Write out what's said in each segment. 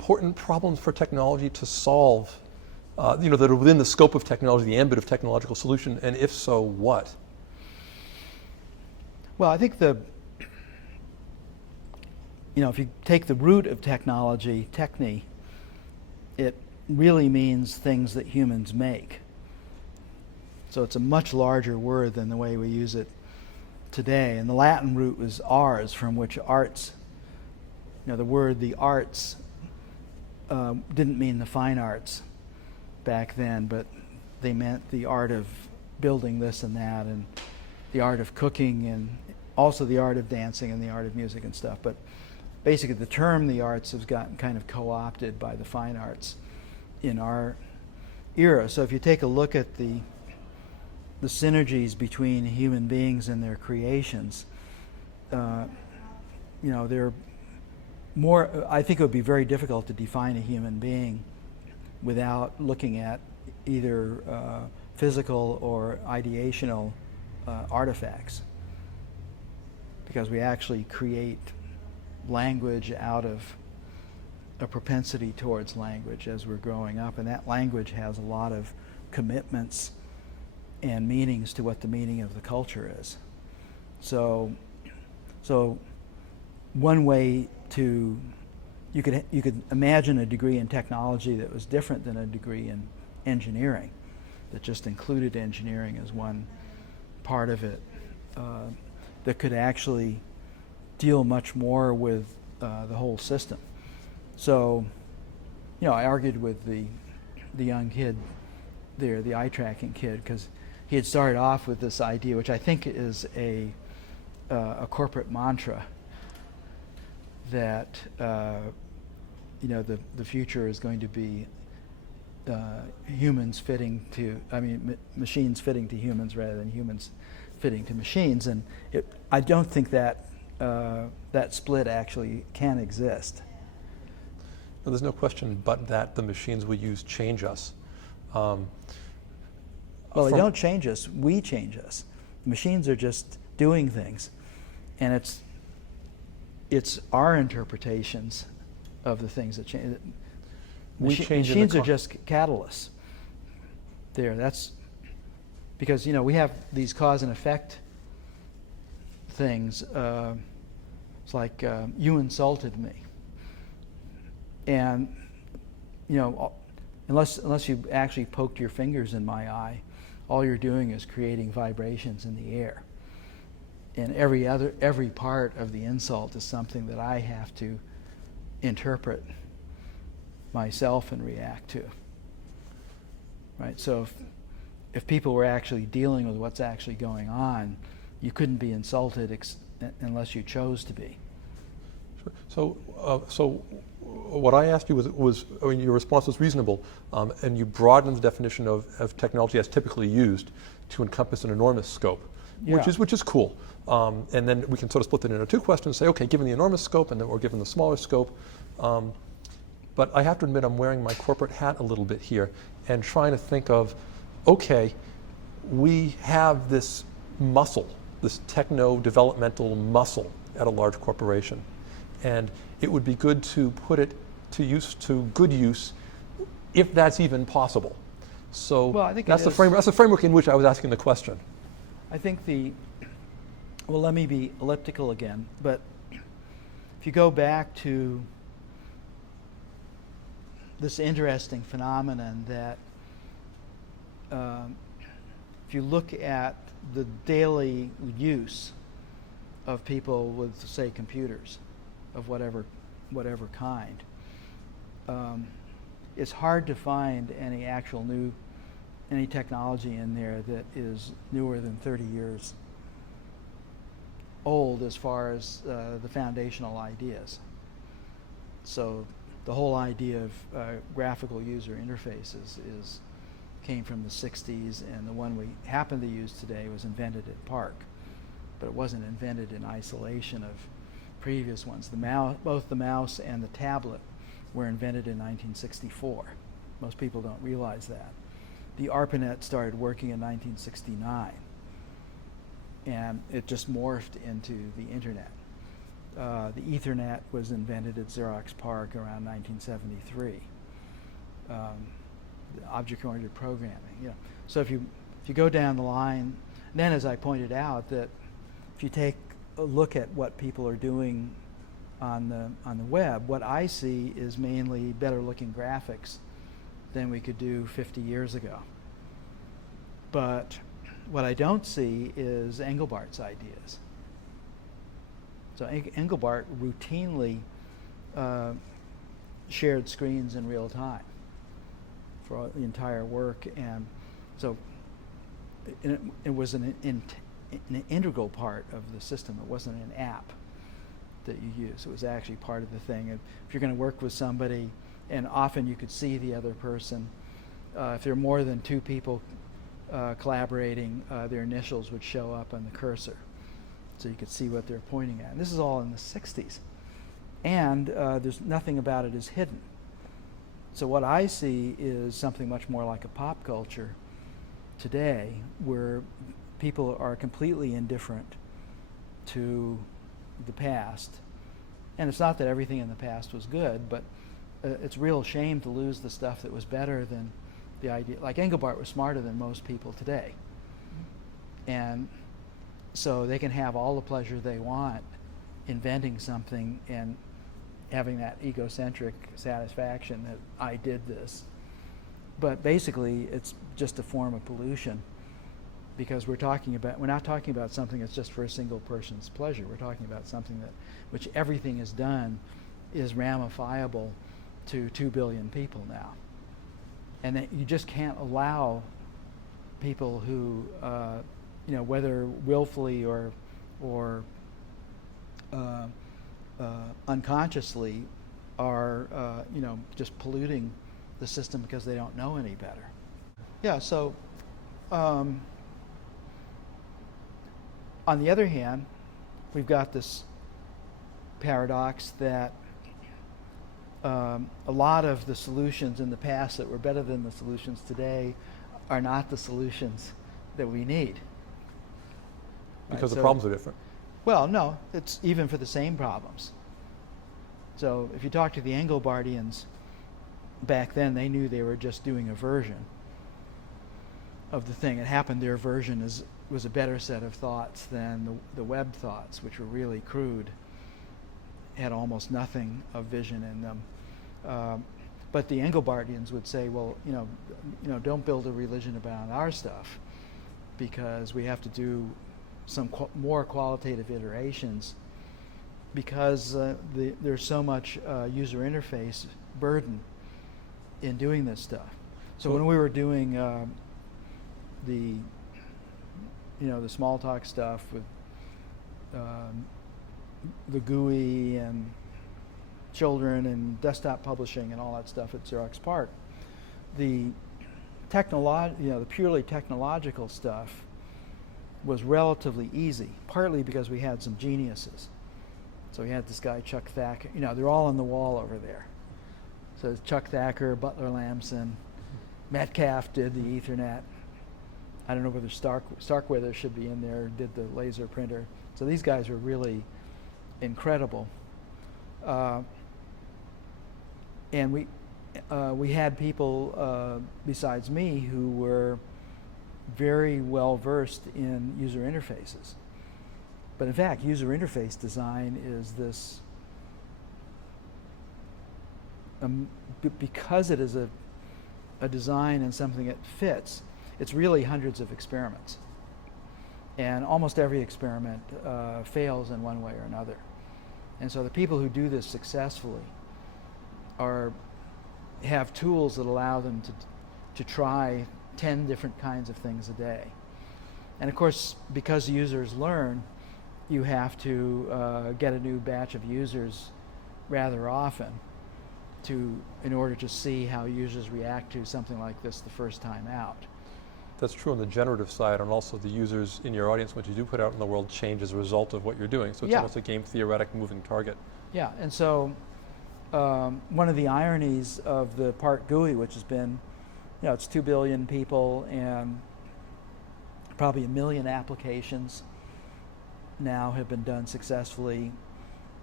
important problems for technology to solve, that are within the scope of technology, the ambit of technological solution, and if so, what? Well, I think if you take the root of technology, techne, it really means things that humans make. So it's a much larger word than the way we use it today. And the Latin root was ars, from which arts, the word the arts didn't mean the fine arts back then, but they meant the art of building this and that, and the art of cooking, and also the art of dancing and the art of music and stuff. But basically the term the arts has gotten kind of co-opted by the fine arts in our era. So if you take a look at the synergies between human beings and their creations, they're more, I think it would be very difficult to define a human being without looking at either physical or ideational artifacts, because we actually create language out of a propensity towards language as we're growing up, and that language has a lot of commitments and meanings to what the meaning of the culture is. So one way you could imagine a degree in technology that was different than a degree in engineering, that just included engineering as one part of it, that could actually deal much more with the whole system. So, I argued with the young kid there, the eye tracking kid, because he had started off with this idea, which I think is a corporate mantra, that the future is going to be machines fitting to humans rather than humans fitting to machines, and I don't think that that split actually can exist. Well, there's no question but that the machines we use change us. Well, they don't change us, we change us. Machines are just doing things, and it's our interpretations of the things that change. Machines are just catalysts. That's because we have these cause and effect things. It's like you insulted me, and unless you actually poked your fingers in my eye, all you're doing is creating vibrations in the air. And every part of the insult is something that I have to interpret myself and react to. Right? So if people were actually dealing with what's actually going on, you couldn't be insulted unless you chose to be. So what I asked you was your response was reasonable, and you broadened the definition of technology as typically used to encompass an enormous scope, which is cool. And then we can sort of split it into two questions, say, okay, given the enormous scope or given the smaller scope. But I have to admit I'm wearing my corporate hat a little bit here and trying to think of, okay, we have this muscle, this techno-developmental muscle at a large corporation. And it would be good to put it to good use if that's even possible. So I think that's the framework in which I was asking the question. I think let me be elliptical again, but if you go back to this interesting phenomenon that if you look at the daily use of people with, say, computers of whatever kind, it's hard to find any technology in there that is newer than 30 years old as far as the foundational ideas. So the whole idea of graphical user interfaces came from the 60s, and the one we happen to use today was invented at PARC, but it wasn't invented in isolation of previous ones. Both the mouse and the tablet were invented in 1964. Most people don't realize that. The ARPANET started working in 1969, and it just morphed into the internet. The Ethernet was invented at Xerox PARC around 1973. The object-oriented programming. So if you go down the line, then as I pointed out, that if you take a look at what people are doing on the web, what I see is mainly better-looking graphics than we could do 50 years ago. But what I don't see is Engelbart's ideas. So Engelbart routinely shared screens in real time for the entire work, and so it was an integral part of the system. It wasn't an app that you use. It was actually part of the thing. And if you're going to work with somebody, and often you could see the other person, if there are more than two people collaborating, their initials would show up on the cursor, so you could see what they're pointing at. And this is all in the 60s. And there's nothing about it is hidden. So what I see is something much more like a pop culture today, where people are completely indifferent to the past. And it's not that everything in the past was good, but it's a real shame to lose the stuff that was better than the idea. Like Engelbart was smarter than most people today. And so they can have all the pleasure they want inventing something and having that egocentric satisfaction that I did this. But basically, it's just a form of pollution, because we're not talking about something that's just for a single person's pleasure. We're talking about something that, which everything is done, is ramifiable to 2 billion people now. And that you just can't allow people who, whether willfully or unconsciously, are just polluting the system because they don't know any better. Yeah. So, on the other hand, we've got this paradox that a lot of the solutions in the past that were better than the solutions today are not the solutions that we need. Because right? the problems are different. Well, no, it's even for the same problems. So if you talk to the Engelbartians back then, they knew they were just doing a version of the thing. It happened their version was a better set of thoughts than the web thoughts, which were really crude, had almost nothing of vision in them. But the Engelbartians would say, well, don't build a religion about our stuff, because we have to do some more qualitative iterations, because there's so much user interface burden in doing this stuff. So when we were doing the small talk stuff with the GUI and children and desktop publishing and all that stuff at Xerox PARC, the purely technological stuff was relatively easy, partly because we had some geniuses. So we had this guy, Chuck Thacker. They're all on the wall over there. So it's Chuck Thacker, Butler Lamson, Metcalf did the Ethernet. I don't know whether Starkweather should be in there, did the laser printer. So these guys were really incredible. And we had people besides me who were very well versed in user interfaces. But in fact, user interface design is this, because it is a design and something that fits, it's really hundreds of experiments. And almost every experiment fails in one way or another. And so the people who do this successfully have tools that allow them to try 10 different kinds of things a day. And of course, because users learn, you have to get a new batch of users rather often in order to see how users react to something like this the first time out. That's true on the generative side, and also the users in your audience, what you do put out in the world, change as a result of what you're doing. So it's almost a game theoretic moving target. Yeah, and so one of the ironies of the PARC GUI, which has been, it's 2 billion people and probably 1 million applications now have been done successfully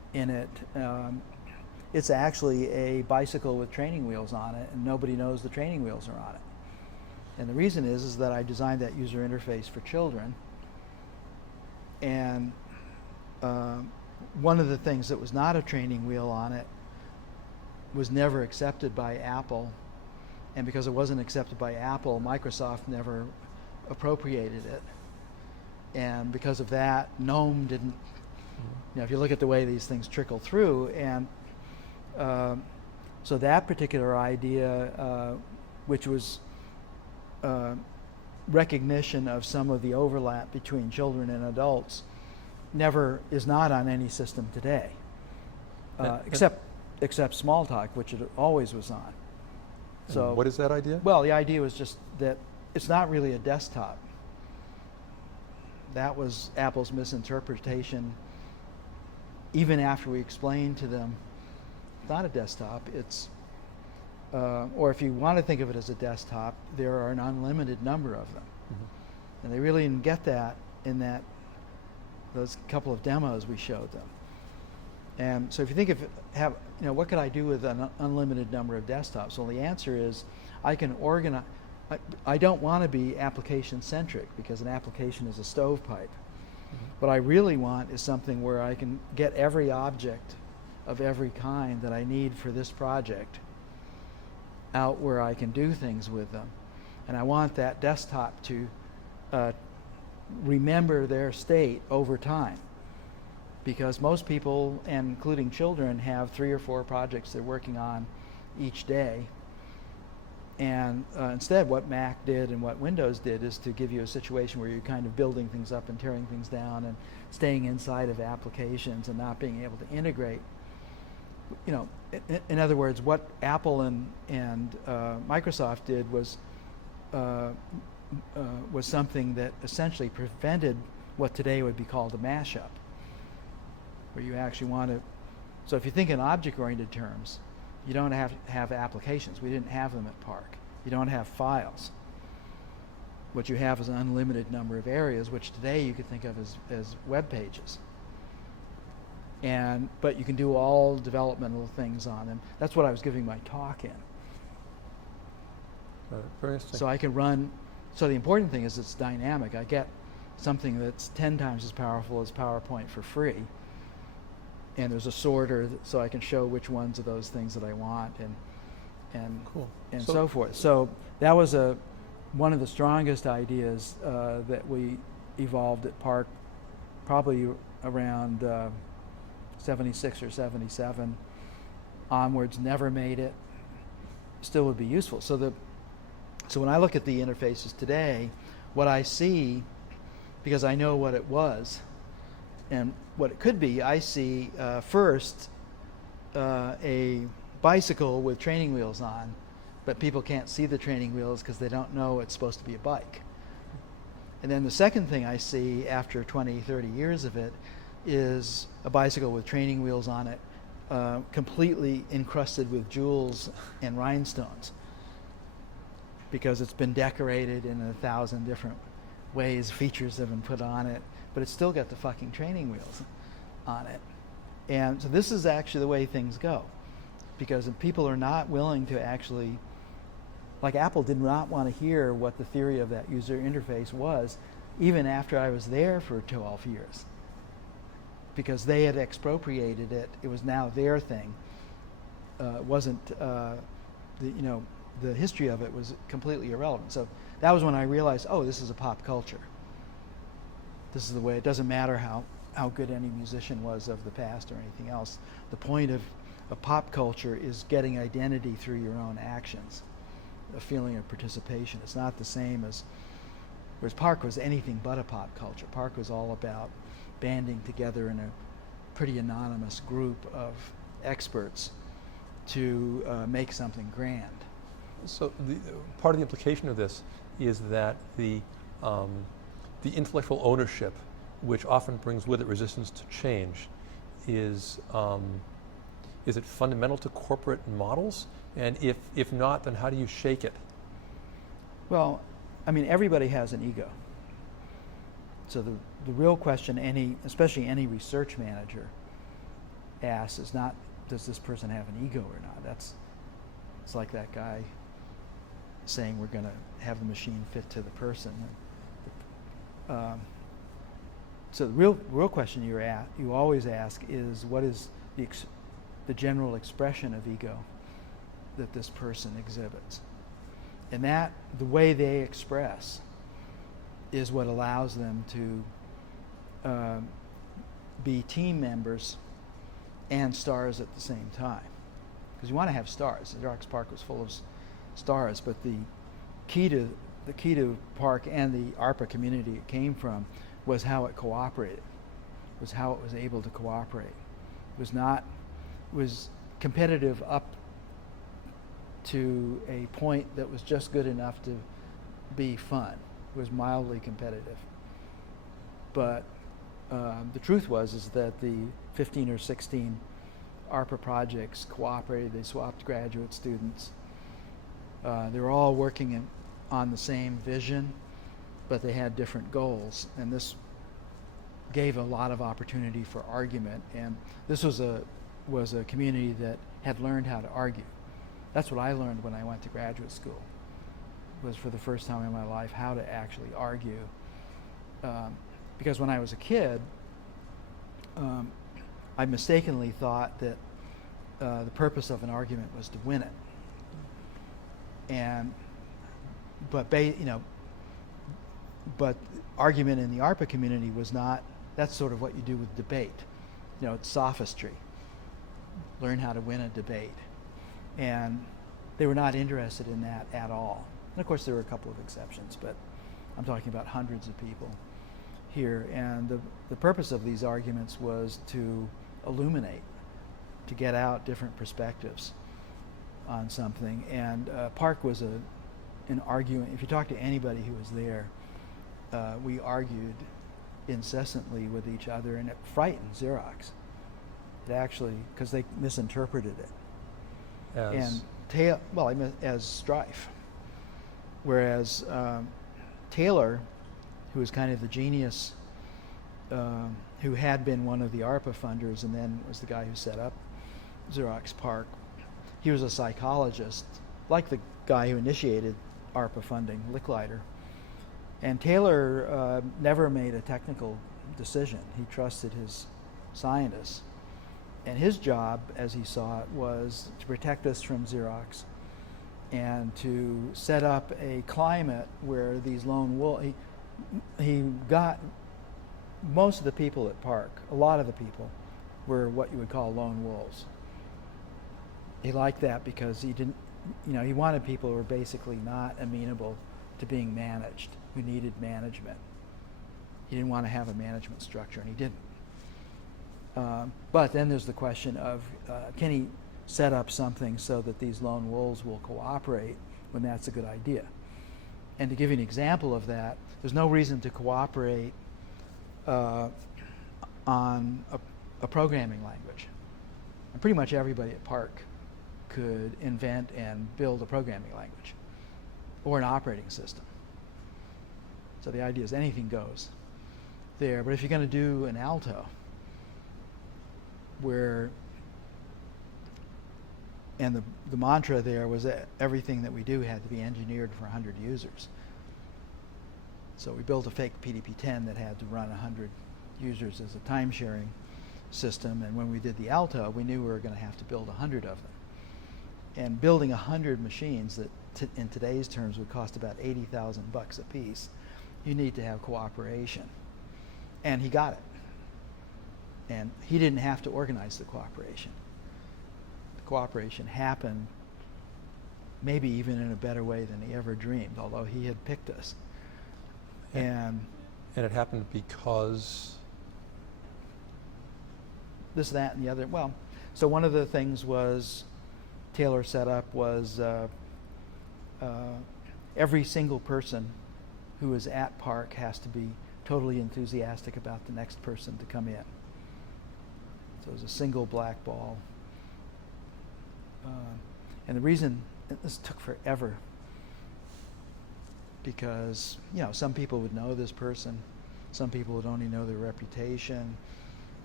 in it. It's actually a bicycle with training wheels on it, and nobody knows the training wheels are on it. And the reason is that I designed that user interface for children. And one of the things that was not a training wheel on it was never accepted by Apple. And because it wasn't accepted by Apple, Microsoft never appropriated it. And because of that, GNOME didn't, if you look at the way these things trickle through, and so that particular idea, which was recognition of some of the overlap between children and adults, is not on any system today, except Smalltalk, which it always was on. So what is that idea? Well, the idea was just that it's not really a desktop. That was Apple's misinterpretation. Even after we explained to them, it's not a desktop. It's or if you want to think of it as a desktop, there are an unlimited number of them. Mm-hmm. And they really didn't get that in those couple of demos we showed them. And so if you think of what could I do with an unlimited number of desktops? Well, the answer is I can organize. I don't want to be application centric because an application is a stovepipe. Mm-hmm. What I really want is something where I can get every object of every kind that I need for this project out where I can do things with them. And I want that desktop to remember their state over time. Because most people, and including children, have 3 or 4 projects they're working on each day. And instead, what Mac did and what Windows did is to give you a situation where you're kind of building things up and tearing things down and staying inside of applications and not being able to integrate. In other words, what Apple and Microsoft did was something that essentially prevented what today would be called a mashup, where you actually want to. So if you think in object-oriented terms, you don't have to have applications. We didn't have them at PARC. You don't have files. What you have is an unlimited number of areas, which today you could think of as web pages. But you can do all developmental things on them. That's what I was giving my talk in. Very interesting. So I can run. So the important thing is it's dynamic. I get something that's 10 times as powerful as PowerPoint for free. And there's a sorter so I can show which ones of those things that I want and cool. And so forth. So that was one of the strongest ideas that we evolved at PARC, probably around 76 or 77 onwards. Never made it. Still would be useful. So when I look at the interfaces today, what I see, because I know what it was and what it could be, I see first a bicycle with training wheels on, but people can't see the training wheels because they don't know it's supposed to be a bike. And then the second thing I see after 20, 30 years of it is a bicycle with training wheels on it, completely encrusted with jewels and rhinestones, because it's been decorated in 1,000 different ways, features have been put on it, but it's still got the fucking training wheels on it. And so this is actually the way things go, because people are not willing to actually, like Apple did not want to hear what the theory of that user interface was, even after I was there for 12 years. Because they had expropriated it, it was now their thing. It wasn't, the history of it was completely irrelevant. So that was when I realized, oh, this is a pop culture. This is the way. It doesn't matter how good any musician was of the past or anything else. The point of pop culture is getting identity through your own actions, a feeling of participation. It's not the same as, whereas PARC was anything but a pop culture. PARC was all about banding together in a pretty anonymous group of experts to make something grand. So part of the implication of this is that the intellectual ownership, which often brings with it resistance to change, is it fundamental to corporate models? And if not, then how do you shake it? Well, I mean, everybody has an ego. So the real question, especially any research manager, asks is not, does this person have an ego or not? It's like that guy saying we're going to have the machine fit to the person. So the real question you always ask is, what is the general expression of ego that this person exhibits? And that, the way they express, is what allows them to be team members and stars at the same time. Because you want to have stars. Xerox PARC was full of stars, but the key to PARC and the Arpa community it came from was how it cooperated, was how it was able to cooperate. It was competitive up to a point that was just good enough to be fun. It was mildly competitive. But the truth is that the 15 or 16 Arpa projects cooperated. They swapped graduate students. They were all working on the same vision, but they had different goals. And this gave a lot of opportunity for argument. And this was a community that had learned how to argue. That's what I learned when I went to graduate school, was for the first time in my life how to actually argue. Because when I was a kid, I mistakenly thought that the purpose of an argument was to win it. But argument in the Arpa community was not. That's sort of what you do with debate. It's sophistry. Learn how to win a debate, and they were not interested in that at all. And of course, there were a couple of exceptions, but I'm talking about hundreds of people here. And the purpose of these arguments was to illuminate, to get out different perspectives on something. And PARC was an arguing. If you talk to anybody who was there, we argued incessantly with each other, and it frightened Xerox. It actually, because they misinterpreted it. As strife. Whereas Taylor, who was kind of the genius, who had been one of the Arpa funders and then was the guy who set up Xerox PARC, he was a psychologist, like the guy who initiated Arpa funding, Licklider. And Taylor never made a technical decision. He trusted his scientists. And his job, as he saw it, was to protect us from Xerox and to set up a climate where these lone wolves, he got most of the people at PARC, a lot of the people, were what you would call lone wolves. He liked that because he didn't, he wanted people who were basically not amenable to being managed, who needed management. He didn't want to have a management structure, and he didn't. But then there's the question of, can he set up something so that these lone wolves will cooperate when that's a good idea? And to give you an example of that, there's no reason to cooperate on a programming language. And pretty much everybody at PARC could invent and build a programming language or an operating system. So the idea is anything goes there. But if you're going to do an alto, and the mantra there was that everything that we do had to be engineered for 100 users. So we built a fake PDP-10 that had to run 100 users as a time-sharing system, and when we did the alto, we knew we were going to have to build 100 of them. And building 100 machines that in today's terms would cost about $80,000 a piece, you need to have cooperation. And he got it. And he didn't have to organize the cooperation. The cooperation happened maybe even in a better way than he ever dreamed, although he had picked us. And it happened because? This, that, and the other. Well, so one of the things was Taylor set up was every single person who is at PARC has to be totally enthusiastic about the next person to come in. So it was a single black ball. And the reason this took forever, because some people would know this person, some people would only know their reputation.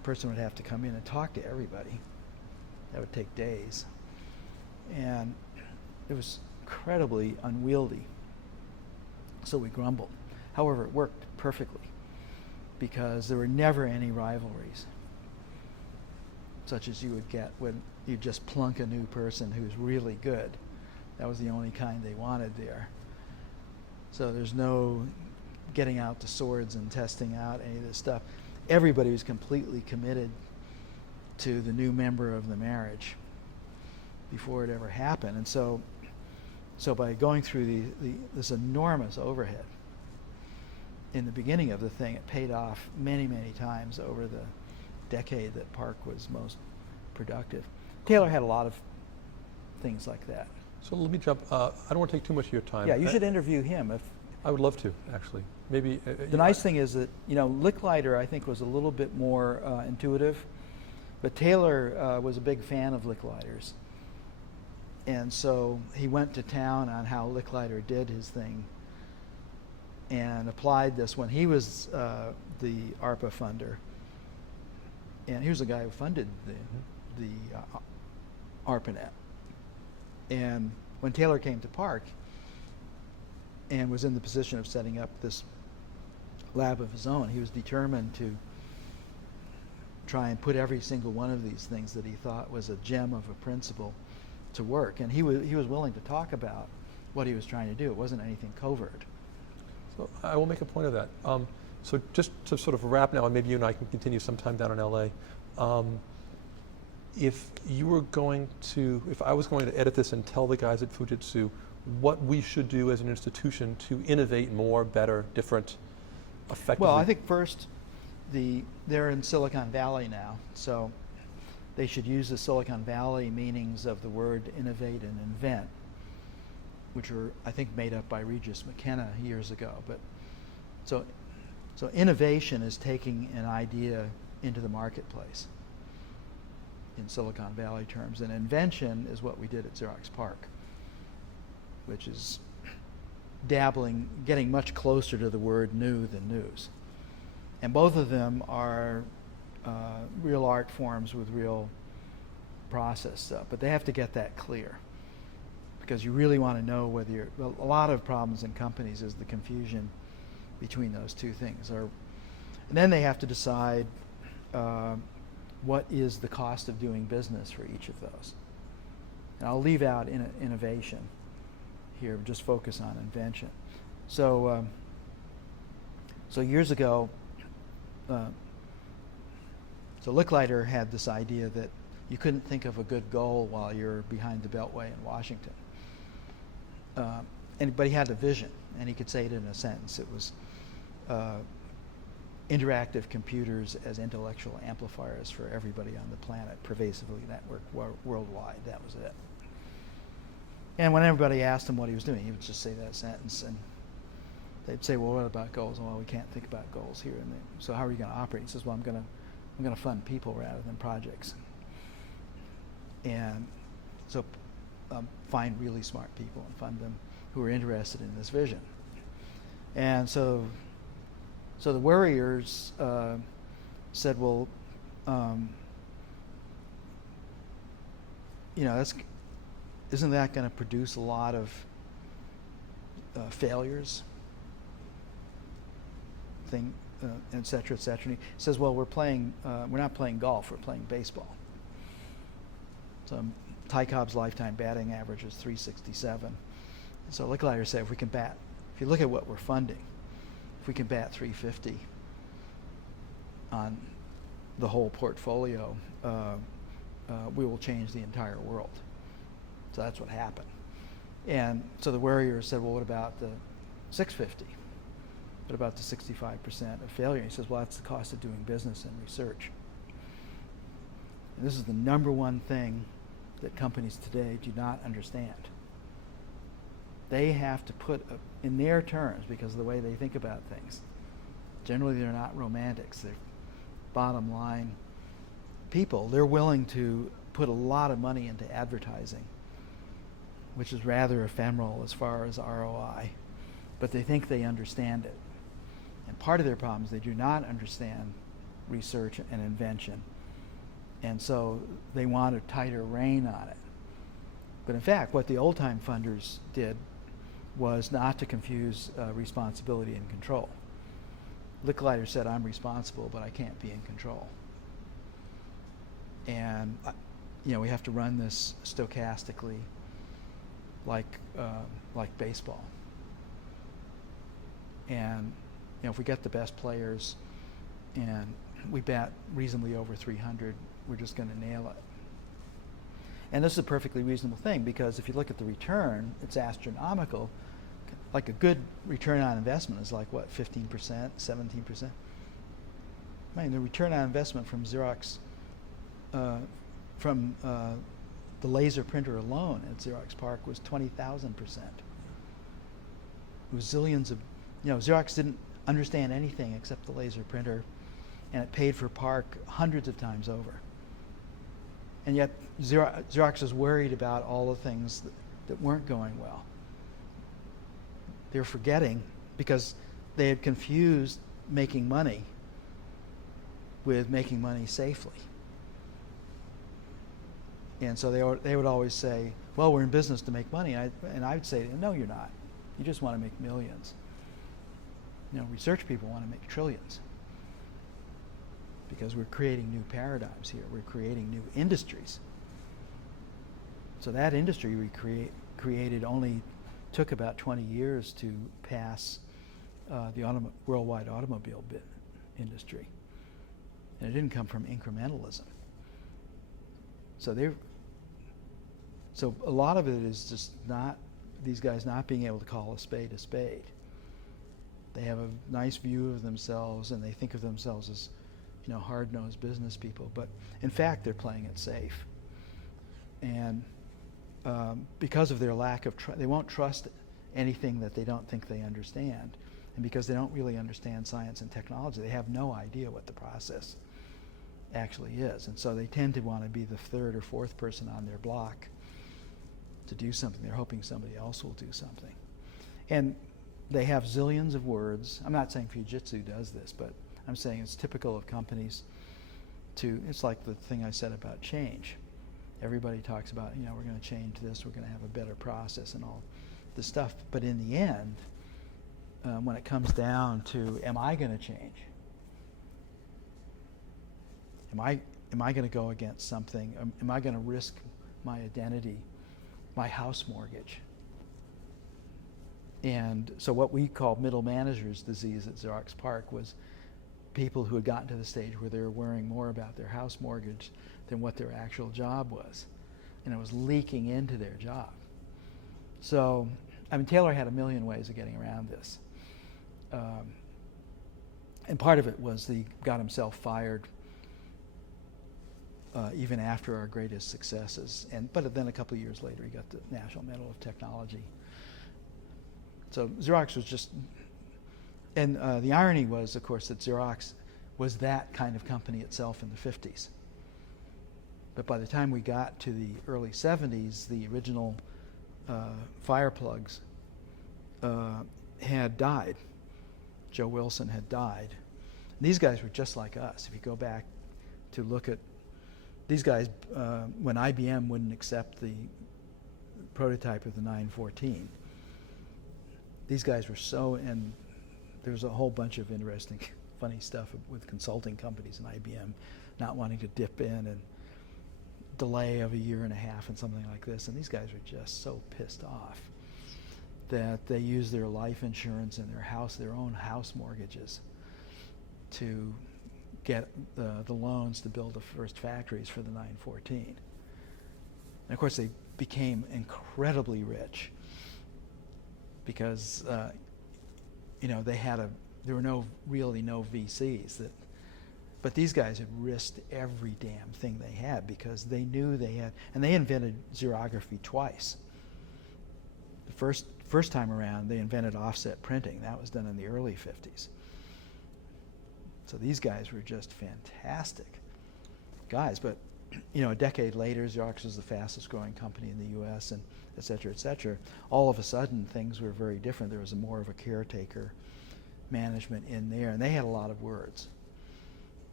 person would have to come in and talk to everybody. That would take days. And it was incredibly unwieldy. So we grumbled. However, it worked perfectly because there were never any rivalries, such as you would get when you just plunk a new person who's really good. That was the only kind they wanted there. So there's no getting out the swords and testing out any of this stuff. Everybody was completely committed to the new member of the marriage before it ever happened. And so by going through this enormous overhead in the beginning of the thing, it paid off many, many times over the decade that PARC was most productive. Taylor had a lot of things like that. So let me jump. I don't want to take too much of your time. Yeah, you should interview him. I would love to, actually. Maybe. The nice thing is that, Licklider, I think, was a little bit more intuitive, but Taylor was a big fan of Licklighters. And so he went to town on how Licklider did his thing and applied this when he was the Arpa funder. And he was the guy who funded the ARPANET. And when Taylor came to PARC and was in the position of setting up this lab of his own, he was determined to try and put every single one of these things that he thought was a gem of a principle to work. And he was willing to talk about what he was trying to do. It wasn't anything covert. So I will make a point of that. So just to sort of wrap now, and maybe you and I can continue sometime down in LA. If I was going to edit this and tell the guys at Fujitsu what we should do as an institution to innovate more, better, different, effectively. Well, I think first, they're in Silicon Valley now, so they should use the Silicon Valley meanings of the word innovate and invent, which were, I think, made up by Regis McKenna years ago. But so innovation is taking an idea into the marketplace in Silicon Valley terms, and invention is what we did at Xerox PARC, which is getting much closer to the word new than news. And both of them are real art forms with real process stuff, but they have to get that clear, because you really want to know whether a lot of problems in companies is the confusion between those two things. And then they have to decide what is the cost of doing business for each of those. And I'll leave out innovation here, just focus on invention. So years ago, so Licklider had this idea that you couldn't think of a good goal while you're behind the Beltway in Washington. But he had a vision, and he could say it in a sentence. It was interactive computers as intellectual amplifiers for everybody on the planet, pervasively networked worldwide. That was it. And when everybody asked him what he was doing, he would just say that sentence, and they'd say, "Well, what about goals?" "Well, we can't think about goals here." And so how are you going to operate? He says, "Well, I'm going to fund people rather than projects." And so find really smart people and fund them who are interested in this vision. And so the worriers said, "Well, isn't that going to produce a lot of failures, et cetera, et cetera?" And he says, "Well, we're not playing golf, we're playing baseball." So Ty Cobb's lifetime batting average is 367. So Licklider said, if you look at what we're funding, if we can bat 350 on the whole portfolio, we will change the entire world. So that's what happened. And so the worriers said, "Well, what about the 650? What about the 65% of failure?" And he says, "Well, that's the cost of doing business and research." And this is the number one thing that companies today do not understand. They have to put in their terms, because of the way they think about things. Generally, they're not romantics. They're bottom line people. They're willing to put a lot of money into advertising, which is rather ephemeral as far as ROI, but they think they understand it. And part of their problem is they do not understand research and invention. And so they want a tighter rein on it. But in fact, what the old-time funders did was not to confuse responsibility and control. Licklider said, I'm responsible, but I can't be in control. And we have to run this stochastically, like baseball. And if we get the best players and we bat reasonably over 300, we're just going to nail it. And this is a perfectly reasonable thing, because if you look at the return, it's astronomical. Like a good return on investment is like what, 15%, 17%? I mean, the return on investment from Xerox, from the laser printer alone at Xerox PARC was 20,000%. It was zillions of, Xerox didn't understand anything except the laser printer, and it paid for PARC hundreds of times over. And yet Xerox was worried about all the things that weren't going well. They were forgetting, because they had confused making money with making money safely. And so they would always say, well, we're in business to make money. And I would say to them, no, you're not. You just want to make millions. Research people want to make trillions, because we're creating new paradigms here. We're creating new industries. So that industry we created only took about 20 years to pass the worldwide automobile industry. And it didn't come from incrementalism. So a lot of it is just not, these guys not being able to call a spade a spade. They have a nice view of themselves, and they think of themselves as hard-nosed business people, but in fact they're playing it safe. And because of their lack of trust, they won't trust anything that they don't think they understand. And because they don't really understand science and technology, they have no idea what the process actually is. And so they tend to want to be the third or fourth person on their block to do something. They're hoping somebody else will do something. And they have zillions of words. I'm not saying Fujitsu does this, but I'm saying it's typical of companies it's like the thing I said about change. Everybody talks about, we're going to change this, we're going to have a better process and all this stuff. But in the end, when it comes down to, am I going to change? Am I going to go against something? Am I going to risk my identity, my house mortgage? And so what we call middle manager's disease at Xerox PARC was people who had gotten to the stage where they were worrying more about their house mortgage than what their actual job was. And it was leaking into their job. So, Taylor had a million ways of getting around this. And part of it was he got himself fired even after our greatest successes. But then a couple of years later, he got the National Medal of Technology. So Xerox was just, and the irony was, of course, that Xerox was that kind of company itself in the 50s. But by the time we got to the early 70s, the original fire plugs had died. Joe Wilson had died. And these guys were just like us. If you go back to look at these guys, when IBM wouldn't accept the prototype of the 914, these guys were and there was a whole bunch of interesting, funny stuff with consulting companies and IBM not wanting to dip in and delay of a year and a half and something like this. And these guys were just so pissed off that they used their life insurance and their own house mortgages to get the loans to build the first factories for the 914. And of course they became incredibly rich because there were really no VCs but these guys had risked every damn thing they had because they knew they had, and they invented xerography twice. The first time around, they invented offset printing. That was done in the early 50s. So these guys were just fantastic guys. But a decade later, Xerox was the fastest growing company in the U.S. and et cetera, et cetera. All of a sudden, things were very different. There was more of a caretaker management in there, and they had a lot of words.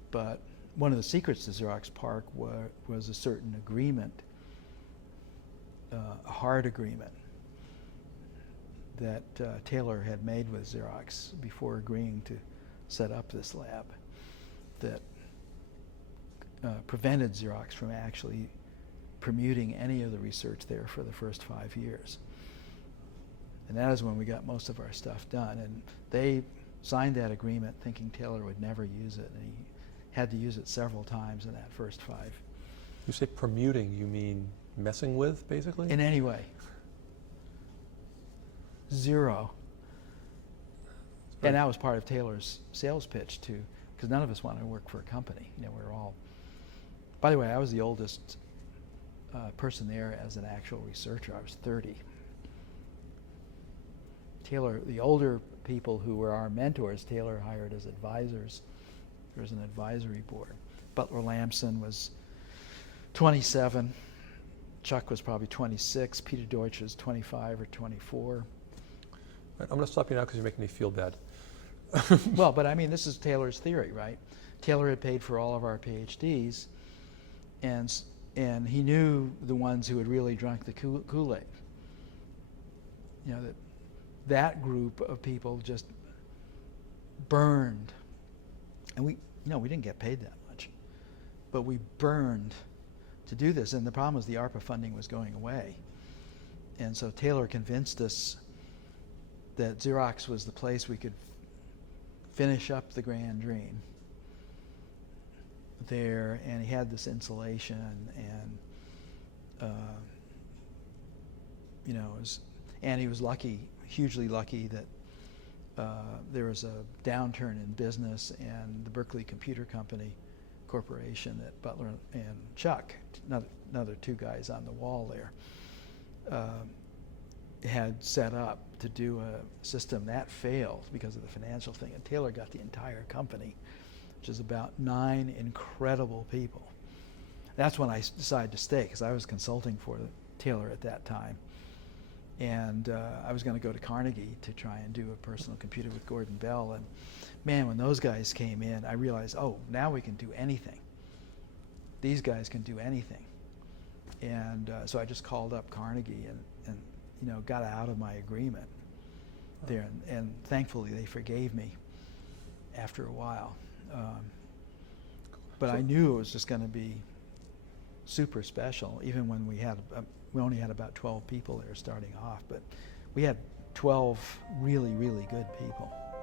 But one of the secrets to Xerox PARC was a certain agreement, a hard agreement that Taylor had made with Xerox before agreeing to set up this lab that prevented Xerox from actually permuting any of the research there for the first 5 years. And that is when we got most of our stuff done. And they signed that agreement thinking Taylor would never use it, and he had to use it several times in that first 5. You say permuting, you mean messing with, basically? In any way. Zero. And that was part of Taylor's sales pitch too, because none of us wanted to work for a company. You know, we were all. By the way, I was the oldest person there as an actual researcher. I was 30. Taylor, the older people who were our mentors, Taylor hired as advisors. There was an advisory board. Butler Lamson was 27. Chuck was probably 26. Peter Deutsch was 25 or 24. I'm going to stop you now because you're making me feel bad. Well, but I mean, this is Taylor's theory, right? Taylor had paid for all of our PhDs, and he knew the ones who had really drunk the Kool-Aid. You know, that group of people just burned. And we didn't get paid that much, but we burned to do this. And the problem was the Arpa funding was going away. And so Taylor convinced us that Xerox was the place we could finish up the grand dream there, and he had this insulation, and and he was lucky, hugely lucky, that there was a downturn in business, and the Berkeley Computer Company Corporation that Butler and Chuck, another 2 guys on the wall there, had set up to do a system that failed because of the financial thing, and Taylor got the entire company, which is about 9 incredible people. That's when I decided to stay, because I was consulting for Taylor at that time, and I was going to go to Carnegie to try and do a personal computer with Gordon Bell. And man, when those guys came in, I realized, oh, now we can do anything. These guys can do anything. And so I just called up Carnegie and got out of my agreement there, and thankfully they forgave me after a while. But I knew it was just going to be super special, even when we only had about 12 people there starting off, but we had 12 really, really good people.